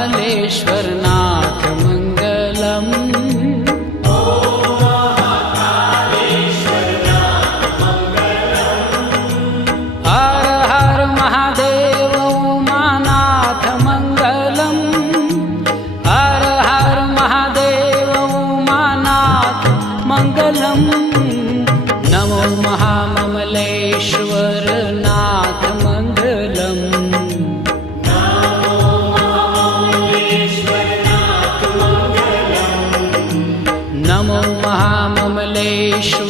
महाकालेश्वरनाथ मङ्गलम्। हर हर महादेव उमानाथ मङ्गलम्। हर हर महादेव उमानाथ मङ्गलम्। नमो महाममलेश्वरनाथ मङ्गलम्। नमो महाममलेश्वर